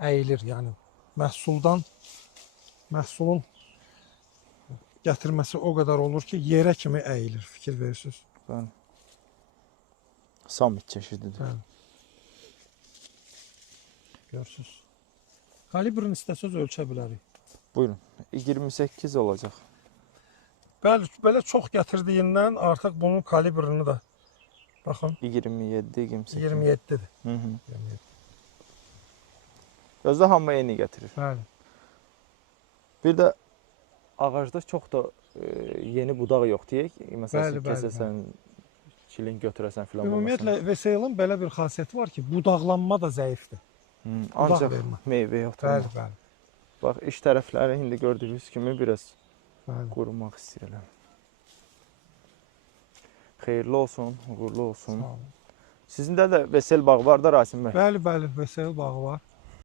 əyilir. Yəni məhsulun gətirməsi o qədər olur ki, yerə kimi əyilir. Fikir verirsiniz. Bəli. Samit çeşididir. Bəli. Görürsünüz. Kalibrini istəsəz ölçə bilərik. Buyurun. 28 olacaq. Bəli, belə çox gətirdiyindən artıq bunun kalibrini də baxın 27, 28. 27-dir. Hı -hı. 27. Özdə hamı eyni gətirir. Bəli. Bir də ağacda çox da yeni budaq yox deyək. Məsələn, kəsəsən, çilin götürəsən filan. Ümumiyyətlə VSL-in belə bir xasiyyəti var ki, budaqlanma da zəifdir. Ancaq meyvə yoxdur. Bəli, bəli. Bax, iç tərəfləri indi gördüyünüz kimi biraz Bəli. qurumaq istəyirəm. Xeyirli olsun, uğurlu olsun. Sağ olun. Sizin də VSL bağı var da Rasim bəy? Bəli, bəli, VSL bağı var.